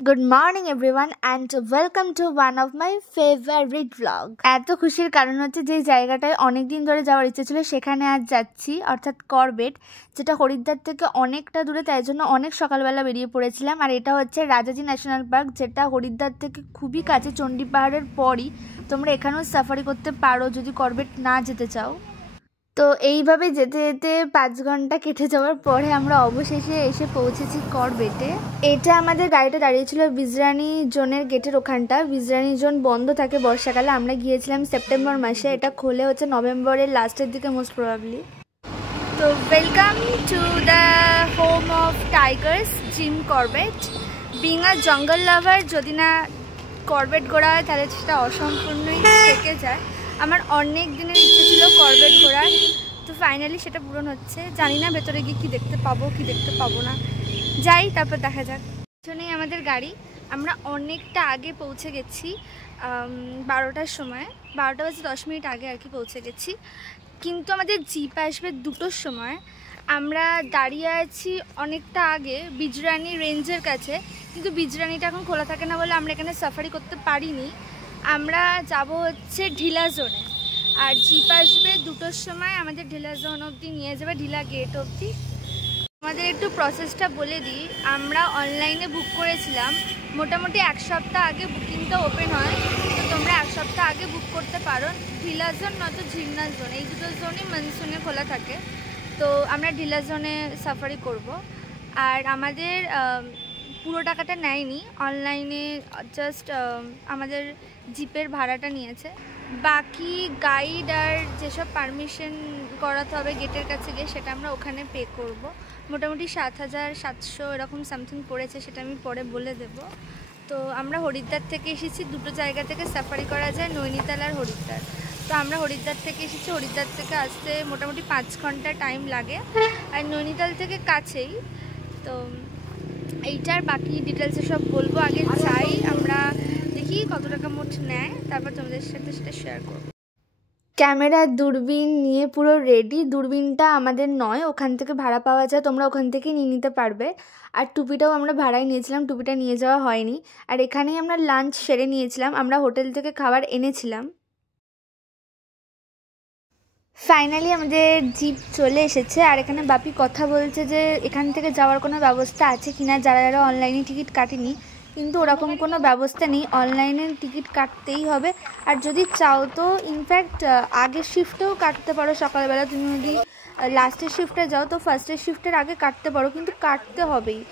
Good morning everyone and welcome to one of my favorite vlog. এত খুশির কারণ হচ্ছে যে জায়গাটায় অনেক দিন ধরে যাওয়ার ইচ্ছে ছিল সেখানে আজ যাচ্ছি, অর্থাৎ করবেট, যেটা হরিদ্বার থেকে অনেকটা দূরে, তাই জন্য অনেক সকালবেলা বেরিয়ে পড়েছিলাম। আর এটা হচ্ছে রাজাজি ন্যাশনাল পার্ক, যেটা হরিদ্বার থেকে খুবই কাছে, চণ্ডী পাহাড়ের পরই। তোমরা এখানেও সাফারি করতে পারো যদি করবেট না যেতে চাও। তো এইভাবে যেতে যেতে 5 ঘন্টা কেটে যাওয়ার পরে আমরা অবশেষে এসে পৌঁছেছি করবেটে। এটা আমাদের গাড়িটা দাঁড়িয়েছিল বিজরানি জোনের গেটের ওখানটা। বিজরানি জোন বন্ধ থাকে বর্ষাকালে, আমরা গিয়েছিলাম সেপ্টেম্বর মাসে, এটা খোলে হচ্ছে নভেম্বরের লাস্টের দিকে মোস্ট প্রবাবলি। তো welcome to the home of Tigers Jim Corbett. Being a জঙ্গল লাভার, যদি না করবেট ঘোরা হয় তাহলে সেটা অসম্পূর্ণই থেকে যায়। আমার অনেক দিনের ইচ্ছে ছিল করবেট ঘোরার, তো ফাইনালি সেটা পূরণ হচ্ছে। জানি না ভেতরে গিয়ে কী দেখতে পাবো কি দেখতে পাবো না, যাই তারপর দেখা যাক। পিছনেই আমাদের গাড়ি, আমরা অনেকটা আগে পৌঁছে গেছি, 12টার সময়, 12টা বাজে 10 মিনিট আগে আর কি পৌঁছে গেছি। কিন্তু আমাদের জিপ আসবে 2টোর সময়। আমরা দাঁড়িয়ে আছি অনেকটা আগে বিজরানি রেঞ্জের কাছে, কিন্তু বিজরানিটা এখন খোলা থাকে না বলে আমরা এখানে সাফারি করতে পারিনি। আমরা যাব হচ্ছে ঢিলা জোনে, আর জিপ আসবে 2টোর সময়, আমাদের ঢিলা জোন অবধি নিয়ে যাবে, ঢিলা গেট অবধি। আমাদের একটু প্রসেসটা বলে দিই। আমরা অনলাইনে বুক করেছিলাম, মোটামুটি 1 সপ্তাহ আগে বুকিংটা ওপেন হয়, তো তোমরা 1 সপ্তাহ আগে বুক করতে পারো। ঢিলা জোন নয়তো ঝিলনা জোন, এই দুটো জোনই মনসুনে খোলা থাকে। তো আমরা ঢিলা জোনে সাফারি করব। আর আমাদের পুরো টাকাটা নেয়নি, অনলাইনে জাস্ট আমাদের জিপের ভাড়াটা নিয়েছে। বাকি গাইড আর যেসব পারমিশন করাতে হবে গেটের কাছে গিয়ে, সেটা আমরা ওখানে পে করব। মোটামুটি 7,700 এরকম সামথিং পড়েছে, সেটা আমি পরে বলে দেব। তো আমরা হরিদ্বার থেকে এসেছি, দুটো জায়গা থেকে সাফারি করা যায়, নৈনিতাল আর হরিদ্বার। তো আমরা হরিদ্বার থেকে এসেছি, হরিদ্বার থেকে আসতে মোটামুটি 5 ঘন্টা টাইম লাগে, আর নৈনিতাল থেকে কাছেই। তো এইটার বাকি ডিটেলসে সব বলবো, আগে যাই, আমরা দেখি কত টাকা মোট নেয়, তারপর তোমাদের সাথে সেটা শেয়ার করবো। ক্যামেরা দূরবীন নিয়ে পুরো রেডি। দূরবীনটা আমাদের নয়, ওখান থেকে ভাড়া পাওয়া যায়, তোমরা ওখান থেকে নিয়ে নিতে পারবে। আর টুপিটাও আমরা ভাড়ায় নিয়েছিলাম, টুপিটা নিয়ে যাওয়া হয়নি। আর এখানেই আমরা লাঞ্চ সেরে নিয়েছিলাম, আমরা হোটেল থেকে খাবার এনেছিলাম। ফাইনালি আমাদের জিপ চলে এসেছে, আর এখানে বাপি কথা বলছে যে এখান থেকে যাওয়ার কোনো ব্যবস্থা আছে কিনা, যারা যারা অনলাইনে টিকিট কাটেনি। কিন্তু ওরকম কোনো ব্যবস্থা নেই, অনলাইনে টিকিট কাটতেই হবে। আর যদি চাও তো ইনফ্যাক্ট আগের শিফটেও কাটতে পারো, সকালবেলা তুমি যদি লাস্টের শিফটে যাও তো ফার্স্টের শিফটের আগে কাটতে পারো, কিন্তু কাটতে হবেই।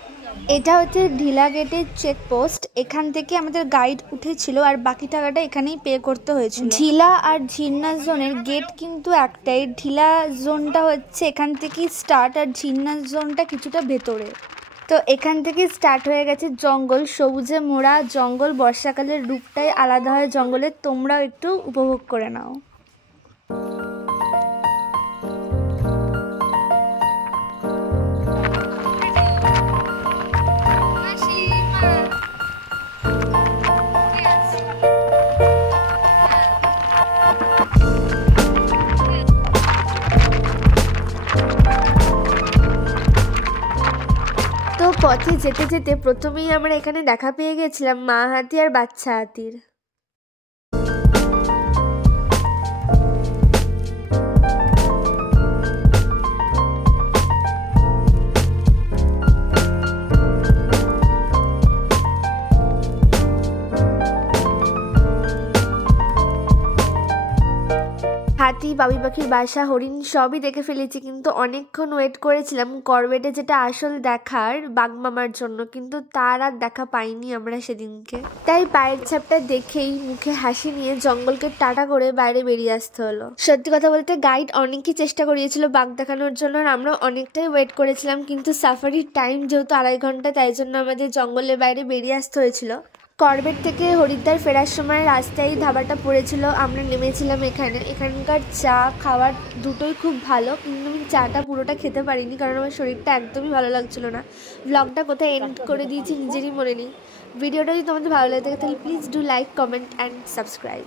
এটা হচ্ছে ঢিলা গেটের চেকপোস্ট, এখান থেকে আমাদের গাইড উঠেছিল, আর বাকি টাকাটা এখানেই পে করতে হয়েছিল। ঢিলা আর ঝিন্না জোনের গেট কিন্তু একটাই, ঢিলা জোনটা হচ্ছে এখান থেকেই স্টার্ট, আর ঝিন্না জোনটা কিছুটা ভেতরে। তো এখান থেকে স্টার্ট হয়ে গেছে জঙ্গল, সবুজে মোড়া জঙ্গল, বর্ষাকালের রূপটাই আলাদা হয় জঙ্গলের, তোমরাও একটু উপভোগ করে নাও। তো পথে যেতে যেতে প্রথমেই আমরা এখানে দেখা পেয়ে গেছিলাম মা হাতি আর বাচ্চা হাতির। হাতি, বাবুই পাখির বাসা, হরিণ সবই দেখে ফেলেছি, কিন্তু অনেকক্ষণ ওয়েট করেছিলাম করবেটে যেটা আসল দেখার, বাঘমামার জন্য, কিন্তু তার আর দেখা পাইনি আমরা সেদিনকে। তাই পায়ের ছাপটা দেখেই মুখে হাসি নিয়ে জঙ্গলকে টাটা করে বাইরে বেরিয়ে আসতে হলো। সত্যি কথা বলতে গাইড অনেকই চেষ্টা করিয়েছিল বাঘ দেখানোর জন্য, আর আমরা অনেকটাই ওয়েট করেছিলাম, কিন্তু সাফারির টাইম যেহেতু 2.5 ঘন্টা, তাই জন্য আমাদের জঙ্গলের বাইরে বেরিয়ে আসতে হয়েছিল। করবেট থেকে হরিদ্বার ফেরার সময় রাস্তায় ধাবাটা পড়েছিল, আমরা নেমেছিলাম এখানে। এখানকার চা খাবার দুটোই খুব ভালো, কিন্তু আমি চাটা পুরোটা খেতে পারিনি, কারণ আমার শরীরটা একদমই ভালো লাগছিল না। ব্লগটা কোথায় এন্ড করে দিয়েছি নিজেরই মনে নেই। ভিডিওটা যদি তোমাদের ভালো লাগে থাকে তাহলে please do like, comment and subscribe.